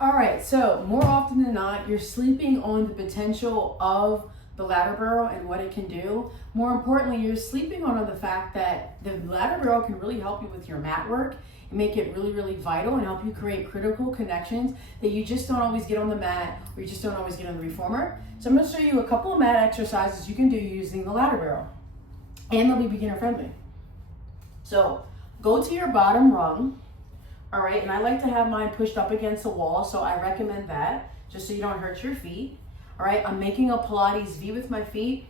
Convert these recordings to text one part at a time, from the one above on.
All right, so more often than not, you're sleeping on the potential of the ladder barrel and what it can do. More importantly, you're sleeping on the fact that the ladder barrel can really help you with your mat work and make it really, really vital and help you create critical connections that you just don't always get on the mat or you just don't always get on the reformer. So I'm going to show you a couple of mat exercises you can do using the ladder barrel, and they'll be beginner friendly. So go to your bottom rung. All right, and I like to have mine pushed up against the wall, so I recommend that, just so you don't hurt your feet. All right, I'm making a Pilates V with my feet,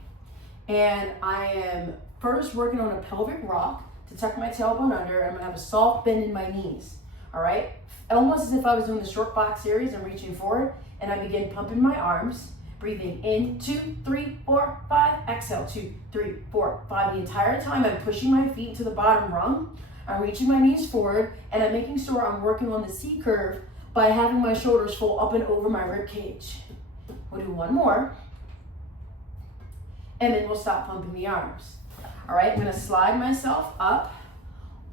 and I am first working on a pelvic rock to tuck my tailbone under. I'm gonna have a soft bend in my knees, all right? Almost as if I was doing the short box series. I'm reaching forward, and I begin pumping my arms, breathing in, 2, 3, 4, 5, exhale, 2, 3, 4, 5. The entire time I'm pushing my feet to the bottom rung. I'm reaching my knees forward, and I'm making sure I'm working on the C curve by having my shoulders fold up and over my rib cage. We'll do one more, and then we'll stop pumping the arms. All right, I'm gonna slide myself up,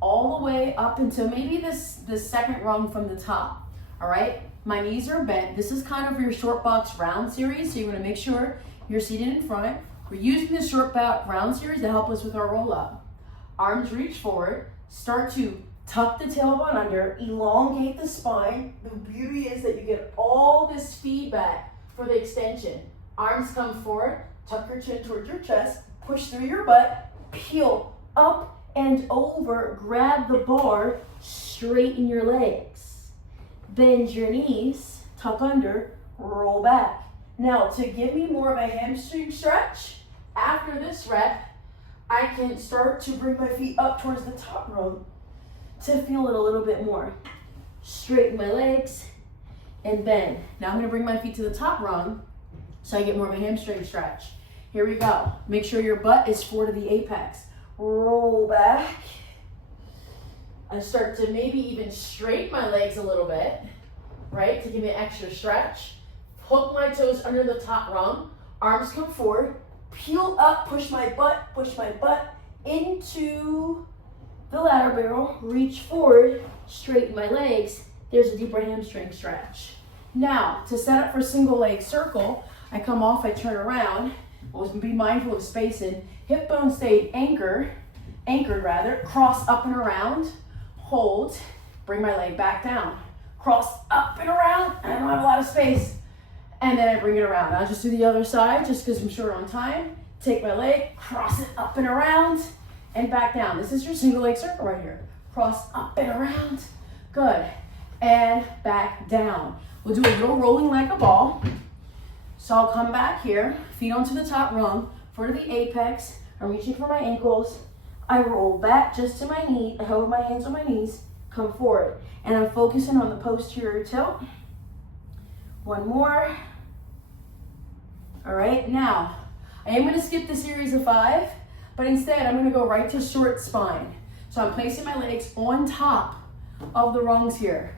all the way up until maybe the second rung from the top. All right, my knees are bent. This is kind of your short box round series, so you wanna make sure you're seated in front. We're using the short box round series to help us with our roll up. Arms reach forward. Start to tuck the tailbone under, elongate the spine. The beauty is that you get all this feedback for the extension. Arms come forward, tuck your chin towards your chest, push through your butt, peel up and over, grab the bar, straighten your legs. Bend your knees, tuck under, roll back. Now, to give me more of a hamstring stretch, after this rep, I can start to bring my feet up towards the top rung to feel it a little bit more. Straighten my legs and bend. Now I'm gonna bring my feet to the top rung so I get more of a hamstring stretch. Here we go. Make sure your butt is forward to the apex. Roll back. I start to maybe even straighten my legs a little bit, right, to give me an extra stretch. Hook my toes under the top rung. Arms come forward. Peel up, push my butt into the ladder barrel, reach forward, straighten my legs. There's a deeper hamstring stretch. Now, to set up for single leg circle, I come off, I turn around. Always be mindful of spacing. Hip bone stayed anchored, cross up and around, hold, bring my leg back down. Cross up and around, I don't have a lot of space. And then I bring it around. I'll just do the other side just because I'm short on time. Take my leg, cross it up and around, and back down. This is your single leg circle right here. Cross up and around. Good. And back down. We'll do a little rolling like a ball. So I'll come back here, feet onto the top rung, forward to the apex. I'm reaching for my ankles. I roll back just to my knee. I hold my hands on my knees, come forward. And I'm focusing on the posterior tilt. One more. All right, now, I am gonna skip the series of 5, but instead I'm gonna go right to short spine. So I'm placing my legs on top of the rungs here,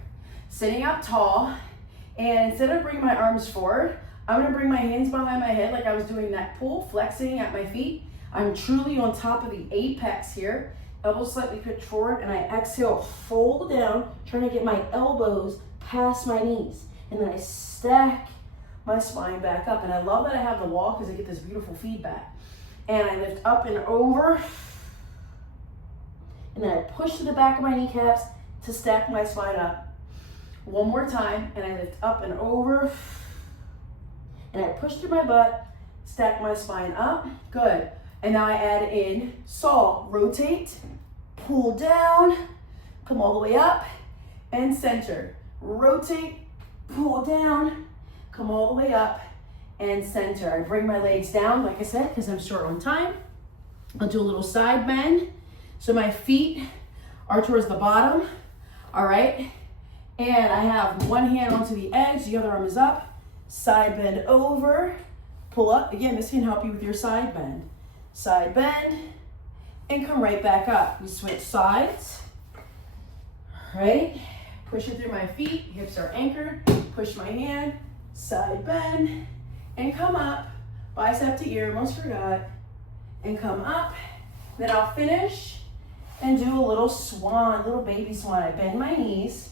sitting up tall, and instead of bringing my arms forward, I'm gonna bring my hands behind my head like I was doing that pull, flexing at my feet. I'm truly on top of the apex here, elbows slightly pitched forward, and I exhale, fold down, trying to get my elbows past my knees. And then I stack my spine back up. And I love that I have the wall because I get this beautiful feedback. And I lift up and over. And then I push to the back of my kneecaps to stack my spine up. One more time, and I lift up and over. And I push through my butt, stack my spine up. Good. And now I add in saw, rotate, pull down, come all the way up, and center. Rotate, pull down, come all the way up, and center. I bring my legs down, like I said, because I'm short on time. I'll do a little side bend. So my feet are towards the bottom, all right? And I have one hand onto the edge, the other arm is up. Side bend over, pull up. Again, this can help you with your side bend. Side bend, and come right back up. We switch sides, right? Push it through my feet, hips are anchored, push my hand, side bend, and come up, bicep to ear, almost forgot, and come up. Then I'll finish and do a little swan, little baby swan. I bend my knees,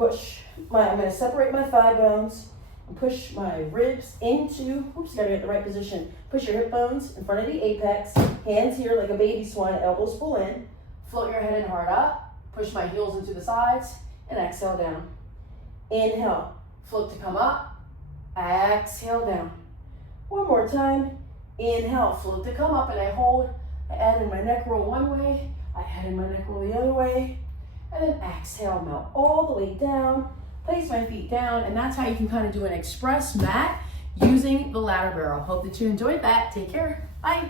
I'm gonna separate my thigh bones and push my ribs into, oops, gotta get the right position. Push your hip bones in front of the apex, hands here like a baby swan, elbows pull in, float your head and heart up, push my heels into the sides, and exhale down. Inhale, float to come up, exhale down. One more time, inhale, float to come up, and I hold, I add in my neck roll one way, I add in my neck roll the other way, and then exhale, melt all the way down, place my feet down, and that's how you can kind of do an express mat using the ladder barrel. Hope that you enjoyed that. Take care. Bye.